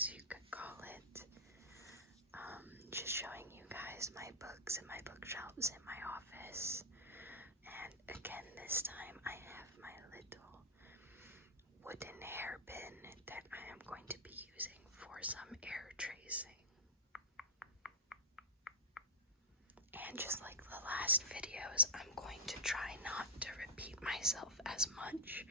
guess you could call it. Just showing you guys my books and my bookshelves in my office. And again, this time I have my little wooden hairpin that I am going to be using for some air tracing. And just like the last videos, I'm going to try not to repeat myself as much,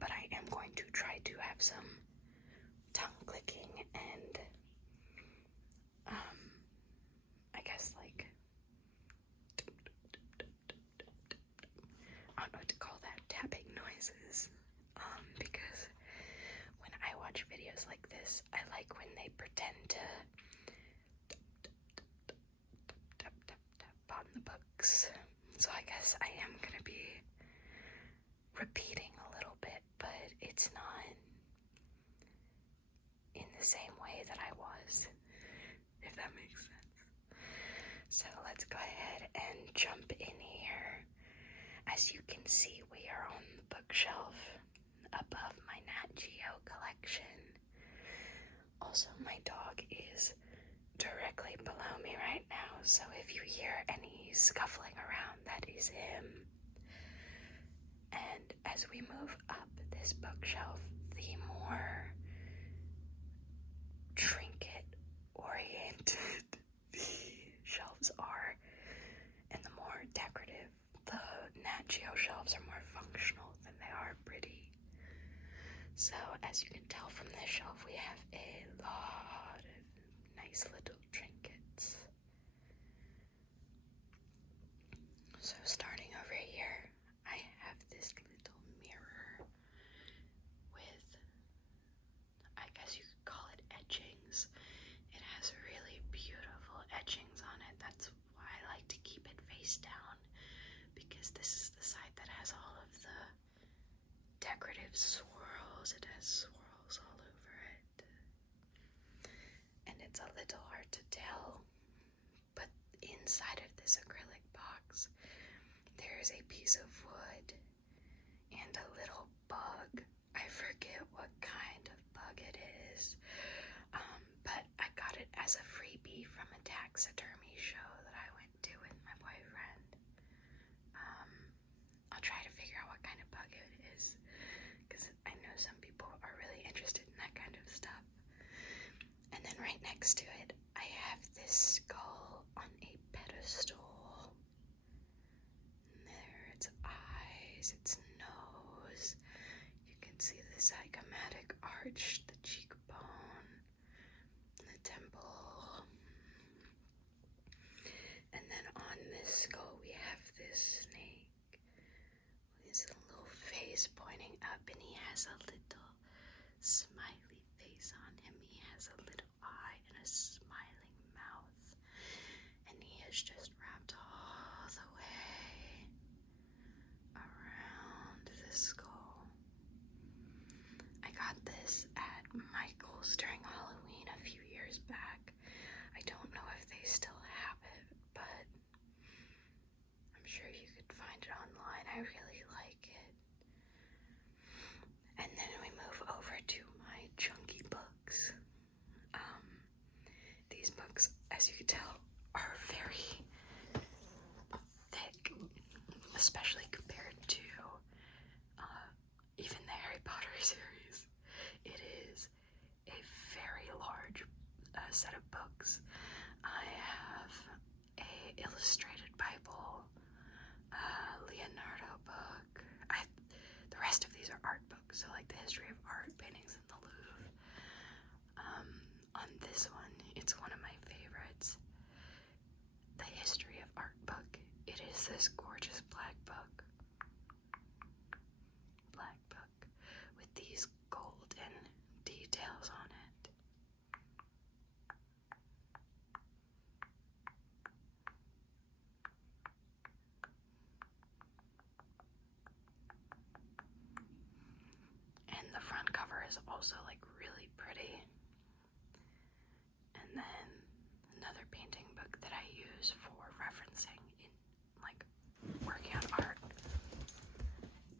but I am going to try to have some tongue clicking and I guess like I don't know what to call that, tapping noises, because when I watch videos like this, I like when they pretend to tap on the books. So I guess I am gonna be repeating a little bit, but it's not in the same way that I was, if that makes sense. So let's go ahead and jump in here. As you can see, we are on the bookshelf above my Nat Geo collection. Also, my dog is directly below me right now, so if you hear any scuffling around, that is him. And as we move up this bookshelf, the more trinket oriented the shelves are, and the more decorative. The Nat Geo shelves are more functional than they are pretty. So as you can tell from this shelf, we have a lot of nice little trinkets. So starting over here, I have this little mirror with, I guess you could call it etchings. It has really beautiful etchings on it. That's why I like to keep it face down, because this is the side that has all of the decorative swirls. It has swirls all over it. And it's a little hard to tell, but inside of this acrylic box, there is a piece of wood and a little bug. I forget what kind of bug it is, but I got it as a freebie from a taxidermy show that I went to with my boyfriend. I'll try to figure out what kind of bug it is, because I know some people are really interested in that kind of stuff. And then right next to it, I have this skull on a pedestal. And there, its eyes, its nose. You can see the zygomatic arch, the cheekbone, the temple. And then on this skull, we have this snake. His little face pointing up, and he has a little smiley face on him. He has a little eye and a smiling mouth, and he is just wrapped all the way around the skull. I got this at Michael's during Halloween a few years back. I don't know if they still have it, but I'm sure you could find it online. I really like it. And then we move over to my chunky books. These books, as you can tell, are very thick, especially compared to even the Harry Potter series. It is a very large set of books. I have a illustrated Bible, Leonardo book. The rest of these are art books, so like the history of art, paintings in the Louvre. On this one, it's one of my favorites. The history of art book. It is this gorgeous black book with these golden details on it. And the front cover is also like really pretty. And then another painting book that I use for referencing in like working on art.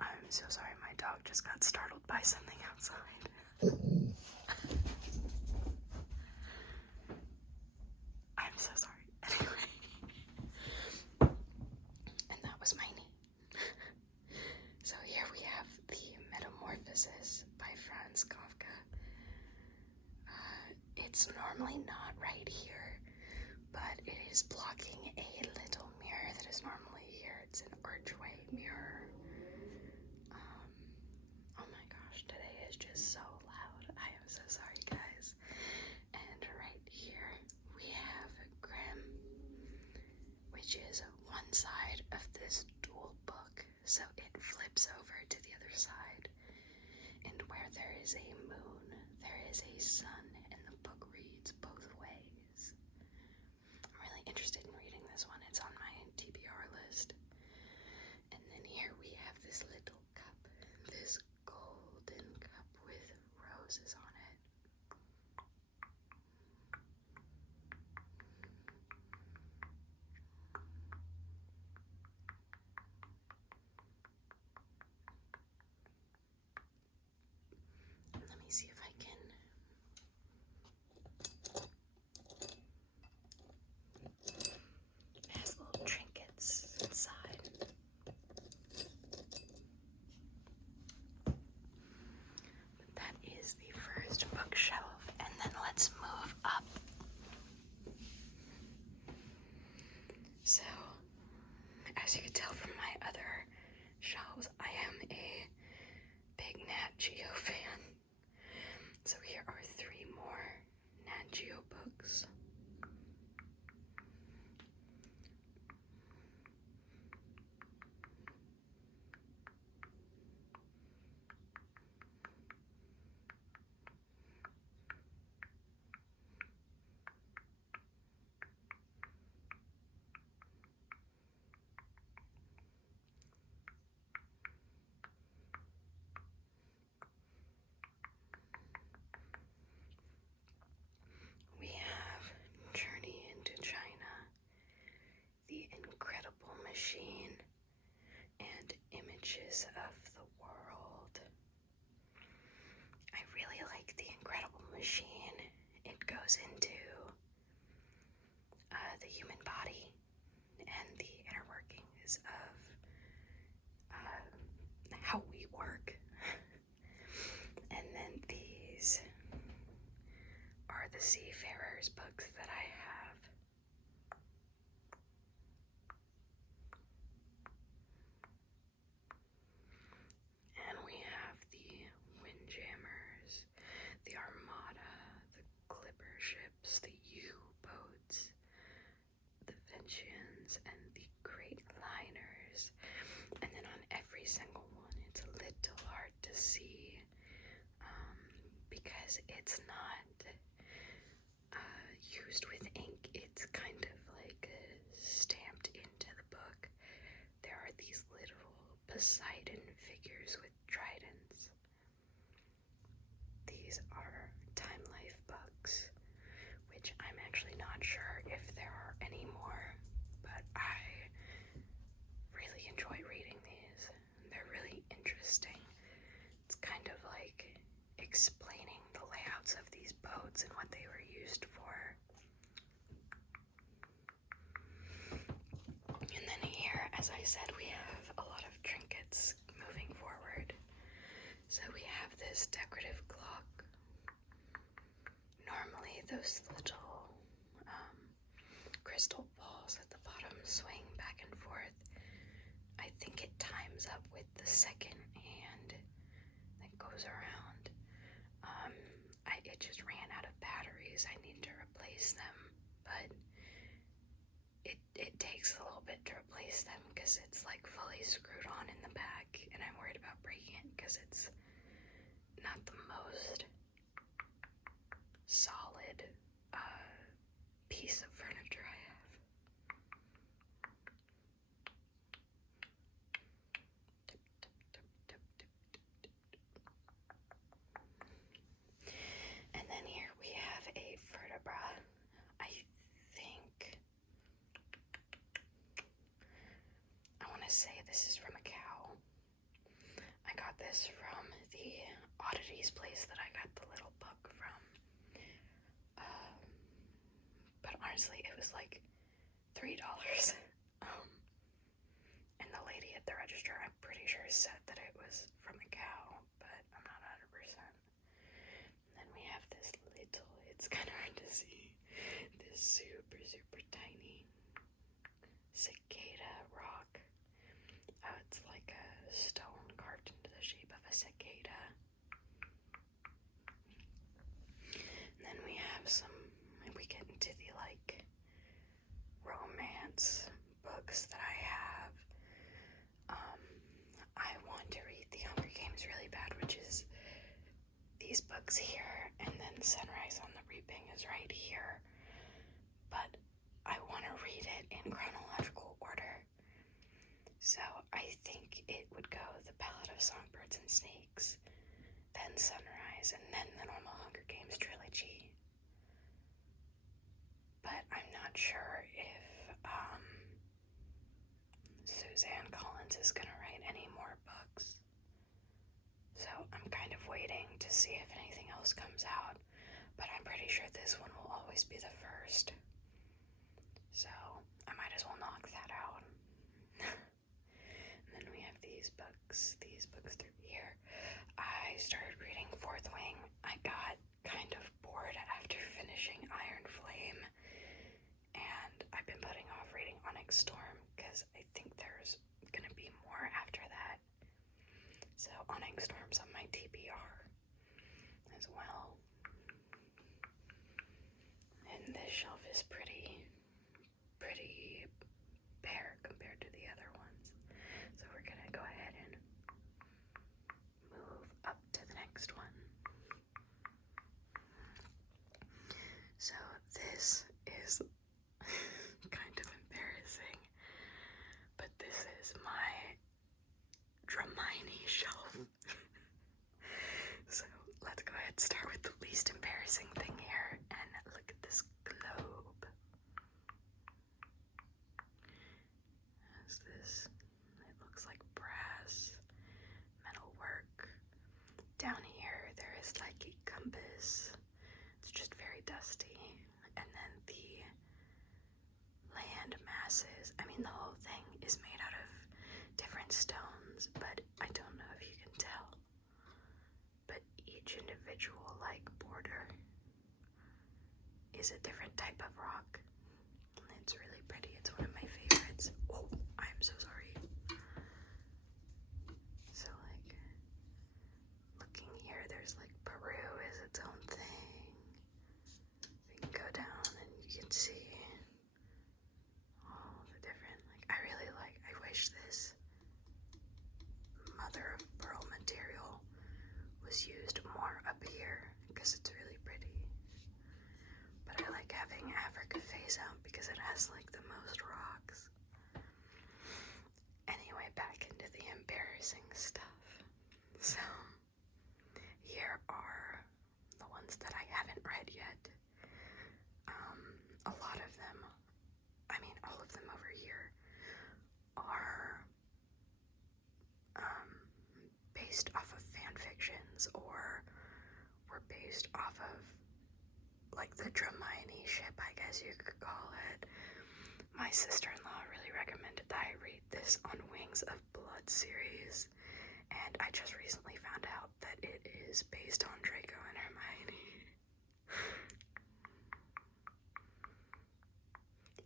I'm so sorry, my dog just got startled by something outside. It's normally not right here, but it is blocking a little mirror that is normally here. It's an archway mirror. Oh my gosh, today is just so loud. I am so sorry, guys. And right here we have Grim, which is one side of this dual book, so it flips over to the other side. And where there is a moon, there is a sun, and the book reads both ways. I'm really interested in reading this one. It's on my TBR list. And then here we have this little cup, this golden cup with roses on it. Let me see if I can. It has little trinkets inside. But that is the first bookshelf, and then let's move up. So, as you can tell from my other shelves, I am a big Nat Geo fan. So here are 3 more Nat Geo books. We have Journey into China, The Incredible Machine, and Images of the World. I really like The Incredible Machine. It goes into the human body and the inner workings of how we work. And then these are the Seafarers books that I have. And we have the Windjammers, the Armada, the Clipper ships, the U-boats, the Venetians, and the Great Liners. And then on every single one, it's a little hard to see because it's not used with ink. It's kind of like stamped into the book. There are these little Poseidon figures with tridents. These are Time Life books, which I'm actually not sure if there are any more, but I really enjoy reading these. They're really interesting. It's kind of like explaining the layouts of these boats and what they were used for. And then here, as I said, we have a lot of trinkets moving forward. So we have this decorative clock. Normally those little crystal balls at the bottom swing back and forth. I think it times up with the second hand that goes around. It just ran out of batteries. I need to replace them, but it takes a little bit to replace them because it's like fully screwed on in the back, and I'm worried about breaking it because it's not the most solid piece of furniture I have. And then here we have a vertebra. I think, I want to say this is from a cow. I got this from the oddities place that I got the little book from. But honestly, it was like $3. And the lady at the register, I'm pretty sure, said that it was from a cow, but I'm not 100%. And then we have this little, it's kind of hard to books that I have. I want to read The Hunger Games really bad, which is these books here, and then Sunrise on the Reaping is right here. But I want to read it in chronological order. So I think it would go The Ballad of Songbirds and Snakes, then Sunrise, and then the normal Hunger Games trilogy. But I'm not sure if Suzanne Collins is gonna write any more books. So I'm kind of waiting to see if anything else comes out, but I'm pretty sure this one will always be the first. So I might as well knock that out. And then we have these books through here. I started reading Fourth Wing. I got kind of bored after finishing Iron Flame, and I've been putting off reading Onyx Storm because I think there's gonna be more after that. So Onyx Storm's on my TBR as well. And this shelf is pretty bare compared to the other ones. So we're gonna go ahead and move up to the next one. So this is kind of embarrassing, but this is my Dramini shelf. So let's go ahead and start with the least embarrassing thing here, and look at this globe. Has this, it looks like brass, metal work. Down here there is like a compass. It's just very dusty. And then the land masses, I mean the whole thing is made out of different stones, but I don't know if you can tell, but each individual like border is a different type of rock. It's really pretty. It's one of my favorites. Oh, I'm so sorry. So like, looking here, there's like Peru is its own thing. We can go down and you can see all the different, like, I wish this mother of pearl material was used more up here because it's really pretty. But I like having Africa face out because it has like the most rocks. Anyway, back into the embarrassing stuff. So here are the ones that I haven't read yet. A lot of them, I mean all of them over here, are based off of fan fictions, or were based off of like the Dramini ship, I guess you could call it. My sister-in-law really recommended that I read this On Wings of Blood series, and I just recently found out that it is based on Draco and Hermione.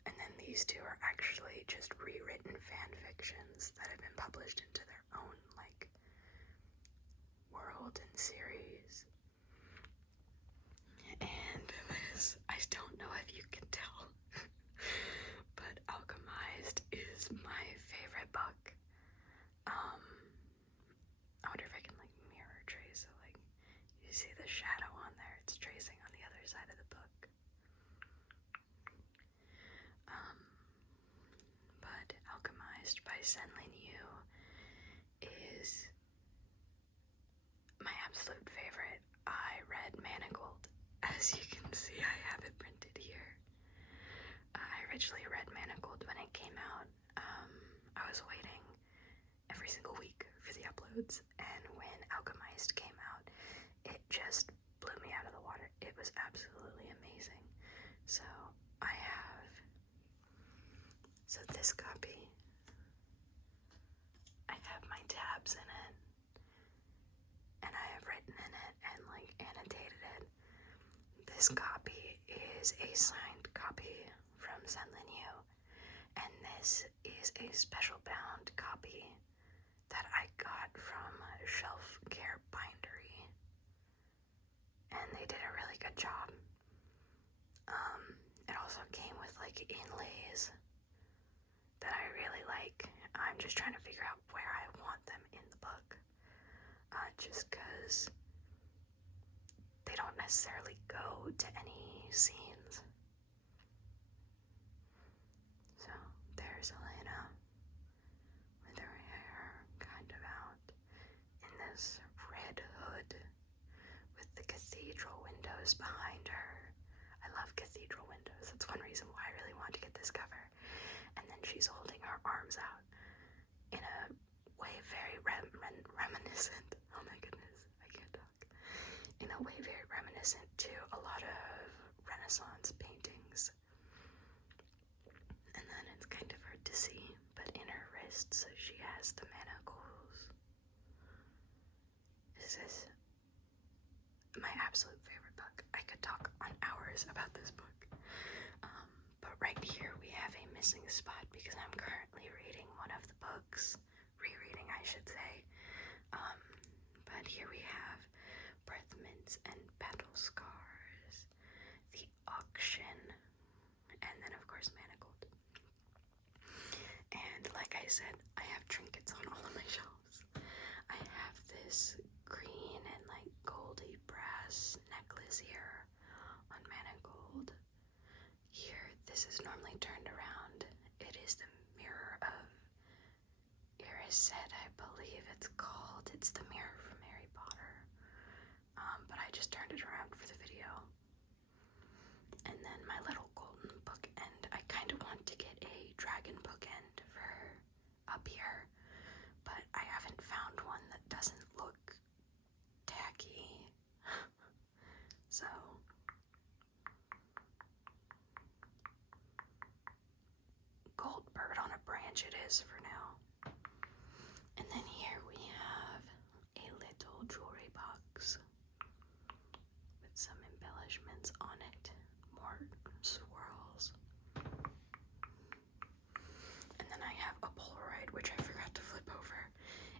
And then these two are actually just rewritten fan fictions that have been published into their own like world and series. And this, I don't know if you can tell, but Alchemized is my favorite book. I wonder if I can like mirror trace, so like you see the shadow on there, it's tracing on the other side of the book. But Alchemized by Senlin Yu is my absolute favorite. I read Manacled. As you can see, I have it printed here. I originally read Manacled when it came out. I was waiting every single week for the uploads, and when Alchemized came out, it just blew me out of the water. It was absolutely amazing. So I have, so this copy, I have my tabs in it, and I have written in it and like annotated it. This copy is a signed copy from Senlin Yu, and this is a special bound copy that I got from Shelf Care Bindery, and they did a really good job. It also came with like inlays that I just trying to figure out where I want them in the book, just because they don't necessarily go to any scenes. So there's Elena with her hair kind of out in this red hood with the cathedral windows behind her. I love cathedral windows. That's one reason why I really wanted to get this cover. And then she's holding her arms out in a way very reminiscent. Oh my goodness, I can't talk. In a way very reminiscent to a lot of Renaissance paintings. And then it's kind of hard to see, but in her wrists she has the manacles. This is my absolute favorite book. I could talk on hours about this book. But right here we have a missing spot because I'm currently reading one of the books. Rereading, I should say. But here we have Breath Mints and Battle Scars, The Auction, and then of course Manacled. And like I said, I have trinkets on all of my shelves. I have this green and like goldy brass necklace here on Manacled. Here, this is normally turned around. It is the mirror of Erised, I believe it's called. It's the mirror from Harry Potter. But I just turned it around for the video. And then my little golden bookend. I kind of want to get a dragon bookend for up here, but I haven't found one that doesn't look tacky. So gold bird on a branch it is for now. And then here we have a little jewelry box with some embellishments on it, more swirls. And then I have a Polaroid, which I forgot to flip over,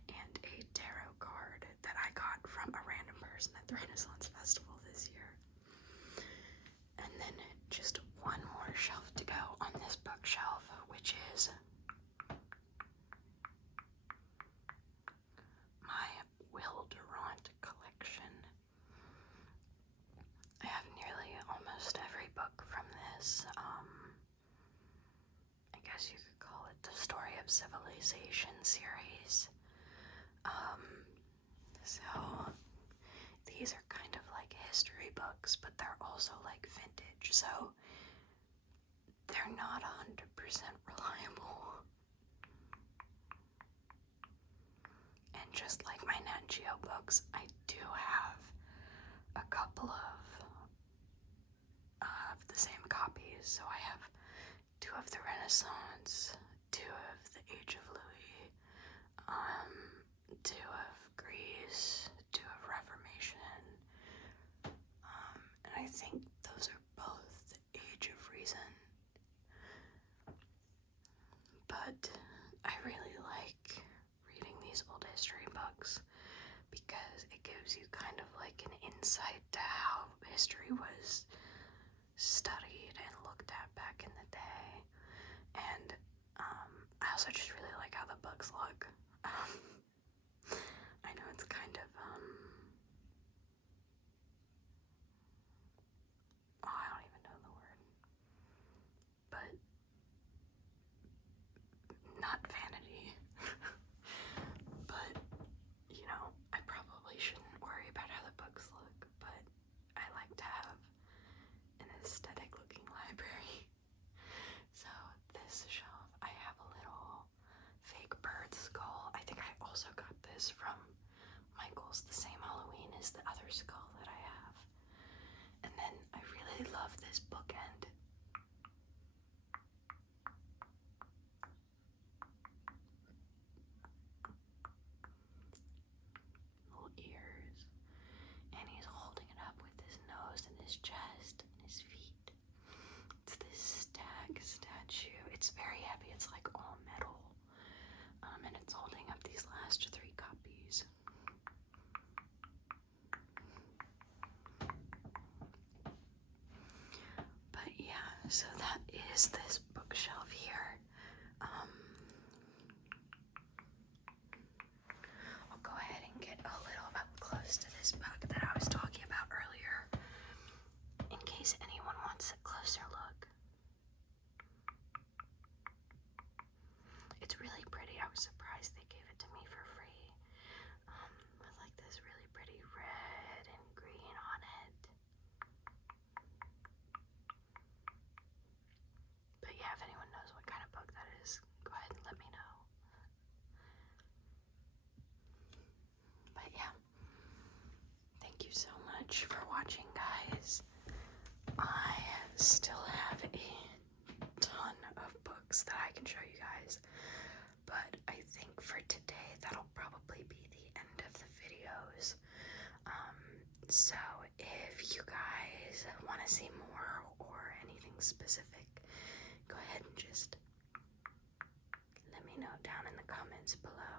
and a tarot card that I got from a random person at the Renaissance Festival this year. And then just one more shelf to go on this bookshelf, which is my Will Durant collection. I have nearly almost every book from this. I guess you could call it the Story of Civilization series. So these are kind of like history books, but they're also like vintage, so they're not 100% reliable. And just like my Nat Geo books, I do have a couple of the same copies. So I have 2 of the Renaissance, 2 of the Age of Louis, 2 of Greece, 2 of Reformation, and I think those are both the Age of Reason. But I really like reading these old history books because it gives you kind of like an insight to how history was studied and looked at back in the day. And I also just really like how the books look. I know it's kind of I don't even know the word, but not vanity. But you know, I probably shouldn't worry about how the books look, but I like to have an aesthetic looking library. So this shelf, I have a little fake bird skull. I think I also got this from Michael's the same Halloween as the other skull that I have. And then I really love this bookend. Little ears. And he's holding it up with his nose and his chest and his feet. It's this stag statue. It's very heavy. It's like all metal. And it's holding up these last 3 copies. But yeah, so that is this bookshelf here. much for watching, guys. I still have a ton of books that I can show you guys, but I think for today that'll probably be the end of the videos. So if you guys want to see more or anything specific, go ahead and just let me know down in the comments below.